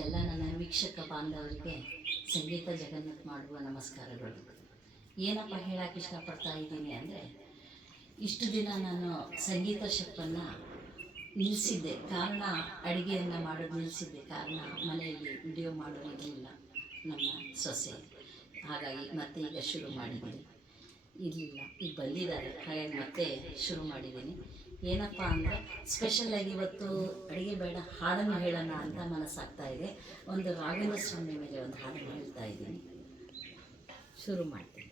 ಎಲ್ಲ ನನ್ನ ವೀಕ್ಷಕ ಬಾಂಧವರಿಗೆ ಸಂಗೀತ ಜಗನ್ನಾಥ್ ಮಾಡುವ ನಮಸ್ಕಾರಗಳು. ಏನಪ್ಪ ಹೇಳಕ್ಕೆ ಇಷ್ಟಪಡ್ತಾ ಇದ್ದೀನಿ ಅಂದರೆ, ಇಷ್ಟು ದಿನ ನಾನು ಸಂಗೀತ ಶೆಫನ್ನು ನಿಲ್ಲಿಸಿದ್ದೆ. ಕಾರಣ ಅಡುಗೆಯನ್ನು ಮಾಡೋದು ನಿಲ್ಲಿಸಿದ್ದೆ. ಕಾರಣ ಮನೆಯಲ್ಲಿ ವಿಡಿಯೋ ಮಾಡೋದಿರಲಿಲ್ಲ ನಮ್ಮ ಸೊಸೆ. ಹಾಗಾಗಿ ಮತ್ತೆ ಈಗ ಶುರು ಮಾಡಿದ್ದೀನಿ. ಇರಲಿಲ್ಲ, ಈಗ ಬಂದಿದ್ದಾರೆ, ಹಾಗಾಗಿ ಮತ್ತೆ ಶುರು ಮಾಡಿದ್ದೀನಿ. ಏನಪ್ಪ ಅಂದರೆ, ಸ್ಪೆಷಲಾಗಿ ಇವತ್ತು ಅಡುಗೆ ಬೇಡ, ಹಾಡನ್ನು ಹೇಳೋಣ ಅಂತ ಮನಸ್ಸಾಗ್ತಾ ಇದೆ. ಒಂದು ರಾಘವೇಂದ್ರ ಸ್ವಾಮಿ ಮೇಲೆ ಒಂದು ಹಾಡನ್ನು ಹೇಳ್ತಾ ಇದ್ದೀನಿ. ಶುರು ಮಾಡ್ತೀನಿ.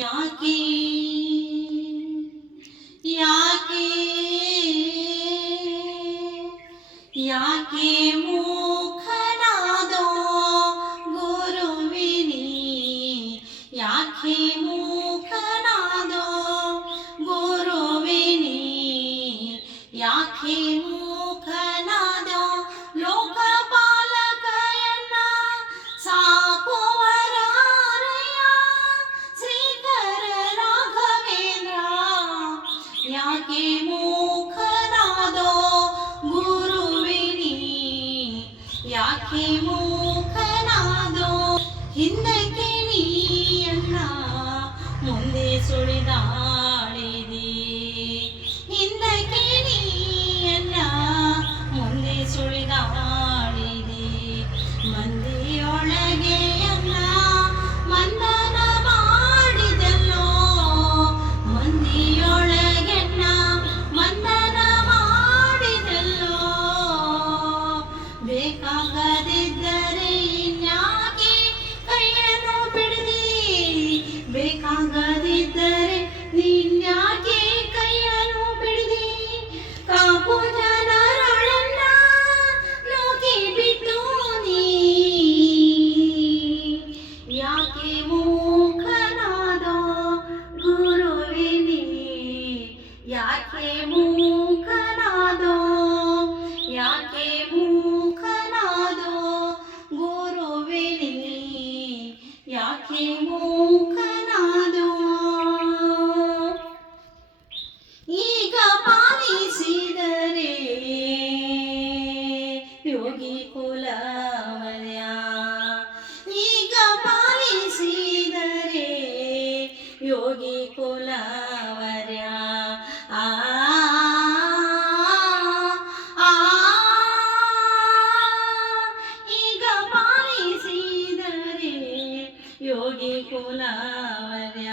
ಯಾಕೆ ಯಾಕೆ ಯಾಕೆ ಮೂಖನಾದೋ ಗುರುವಿನಿ, ಯಾಕೆ ಮೂಖನಾದೋ ಗುರುವಿನಿ, ಯಾಕೆ ಮೂಖನಾದೋ ಲೋಕಪಾಲಕಯನ್ನ ಸಾಕುವರಾರಯ್ಯ ಶ್ರೀಕರ ರಾಘವೇಂದ್ರ, ಯಾಕೆ ಮೂಖನಾದೋ ಗುರುವಿನಿ, ಯಾಕೆ ಮೂಖನಾದೋ. ಹಿಂದಕ್ಕೆ ನೀಯನ್ನ ಮುಂದೆ ಸುಳಿದಾಡಿದಿ, ಹಿಂದಕ್ಕೆ ನೀಯನ್ನ ಮುಂದೆ ಸುಳಿದಾಡಿದಿ, ಮಂದಿಯೊಳಗೆಯನ್ನ ಮಂದನ ಮಾಡಿದಲ್ಲೋ, ಮಂದಿಯೊಳಗೆನ್ನ ಮಂದನ ಮಾಡಿದಲ್ಲೋ, ಬೇಕಾಗದಿದ್ದರೆ ಇನ್ಯಾಕೆ ಕೈಯನ್ನು ಬಿಡದಿ, ಬೇಕಾಗದಿದ್ದರೆ ನೀನ್ಯಾಕೆ ಕೈಯನ್ನು ಬಿಡದಿ, ಕಾಪು ಜನರೊಳನ್ನ ನೂಕಿ ಬಿಟ್ಟು ನೀ, ಯಾಕೆ ಮೂಖನಾದೋ ಗುರುವಿನಿ, ಯಾಕೆ ಮೂಖನಾದೋ, ಯಾಕೆ ಮೂಖನಾದೋ ಗುರುವಿನಿ, ಯಾಕೆ ಮೂಖನಾದೋ. ಈಗ ಪಾಲಿಸಿದರೆ ಯೋಗಿ ಕುಲವರ್ಯ, ಈಗ ಪಾಲಿಸಿದರೆ ಯೋಗಿ ಕುಲವರ್ಯ, ಆ ಈಗ ಪಾಲಿಸಿದರೆ ಯೋಗಿ ಕುಲವರ್ಯ,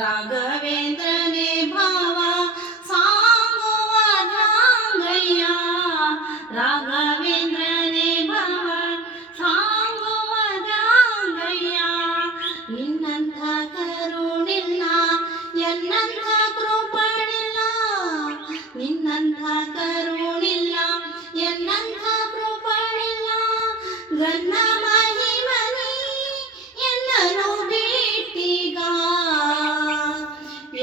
ರಾಘವೇಂದ್ರನೇ ಭಾವ ಸಾಂಗುವ ಧಾಂಗಯ್ಯ, ರಾಘವೇಂದ್ರನೇ ಭಾವ ಸಾಂಗುವ ಧಾಂಗಯ್ಯ, ನಿನ್ನಂಥ ಕರುಣಿಲ್ಲ ಎನ್ನಂಥ ಕೃಪಣಿಲ್ಲ, ನಿನ್ನಂಥ ಕರುಣಿಲ್ಲ ಎನ್ನಂಥ ಕೃಪಣಿಲ್ಲ, ಗನ್ನ ಮಹಿಮನಿ ಎಲ್ಲರೂ ಬಿಟ್ಟೀಗ,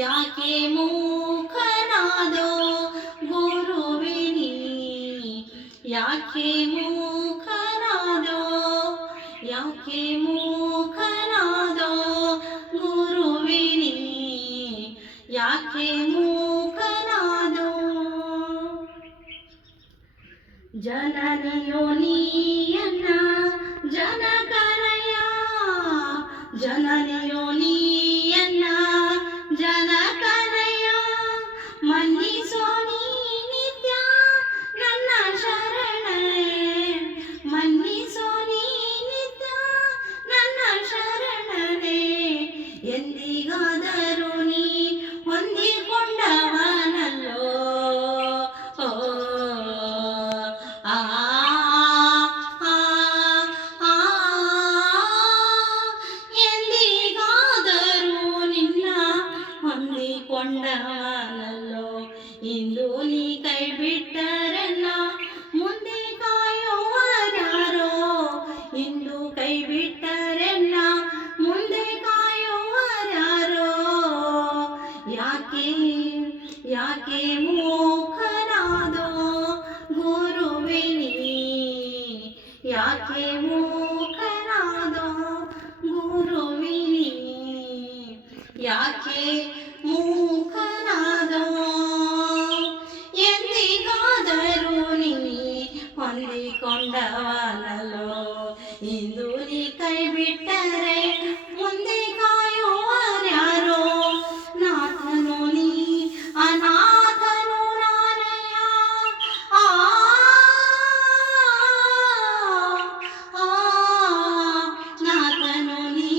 ಯಾಕೆ ಮೂಖನಾದೋ ಗುರುವಿನಿ, ಯಾಕೆ ಮೂಖನಾದೋ, ಯಾಕೆ ಮೂಖನಾದೋ ಗುರುವಿನಿ, ಯಾಕೆ ಮೂಖನಾದೋ. ಜನನಿಯೋ ನೀಯನ್ನ ಜನಕರಯ್ಯ, ಜನನಿಯೋ ನೀಯನ್ನ ಜನಕರಯ್ಯ, ಮನ್ನಿಸೋ ನೀ ನಿತ್ಯ ನನ್ನ ಶರಣೆ, ಮನ್ನಿಸೋ ನೀ ನಿತ್ಯ ನನ್ನ ಶರಣನೆ, ಎಂದಿಗಾದರೂ ನೀ ಹೊಂದಿಕೊಂಡವನಲ್ಲೋ, ಓ ಆ ಎಂದಿಗಾದರೂ ನಂಬಿಕೊಂಡವನಲ್ಲೋ ಇಂದು ನೀ ಕೈ ಬಿಟ್ಟರೆನ್ನ ಮುಂದೆ ಕಾಯುವರಾರೋ ಇಂದು ಕೈ ಬಿಟ್ಟರೆನ್ನ ಮುಂದೆ ಕಾಯುವರಾರೋ ಯಾಕೆ ಯಾಕೆ ಮೂಕನಾದೋ ಗುರುವಿನಿ ಯಾಕೆ ಮೂಕನಾದೋ ಗುರುವಿನಿ ಯಾಕೆ ಮೂಕನಾದೋ ಎಂದಿಗಾದರೂ ನೀ ಹೊಂದಿಕೊಂಡವನಲ್ಲೋ ಇಂದು ನೀ ಕೈ ಬಿಟ್ಟರೆ ಮುಂದೆ ಕಾಯುವರ್ಯಾರೋ ನಾಥನು ನೀ ಅನಾಥನು ನಾನಯ್ಯ ಆ ನಾಥನು ನೀ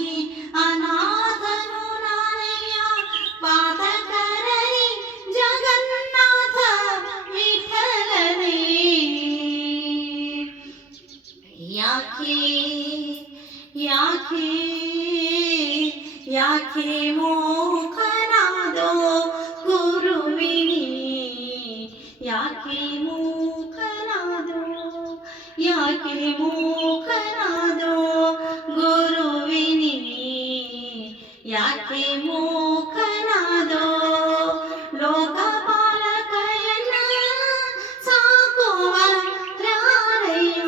ಅನಾಥನು ನಾನಯ್ಯ ಪಾದಕರರಿ ಜಗನ್ನಾಥ ವಿಠಲನೇ ಯಾಕೆ ಯಾಕೆ ಯಾಕೆ ಮೂಕನಾದೋ ಗುರುವಿನಿ ಯಾಕೆ ಮೂಕನಾದೋ ಯಾಕೆ ಮೂಕನಾದೋ ಗುರುವಿನಿ ಯಾಕೆ ಮೂಕನಾದೋ ಲೋಕಪಾಲಕಯನ್ನ ಸಾಕುವ ರಾರಯ್ಯ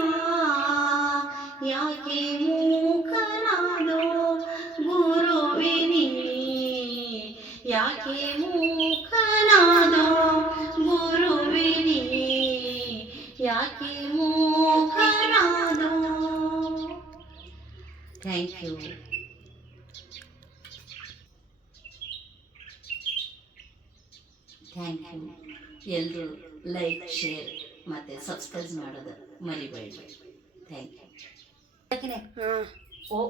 ಯಾಕೆ ಮೂಕನಾದೋ ಗುರುವಿನಿ ಯಾಕೆ ಮೂಕನಾದೋ ಗುರುವಿನಿ ಯಾಕೆ ಮೂಕನಾದೋ ಥ್ಯಾಂಕ್ ಯು ಥ್ಯಾಂಕ್ ಯು ಎಲ್ಲರೂ ಲೈಕ್ ಶೇರ್ ಮತ್ತು ಸಬ್ಸ್ಕ್ರೈಬ್ ಮಾಡೋದು ಮರಿಬೇಡಿ ಥ್ಯಾಂಕ್ ಯು ಓ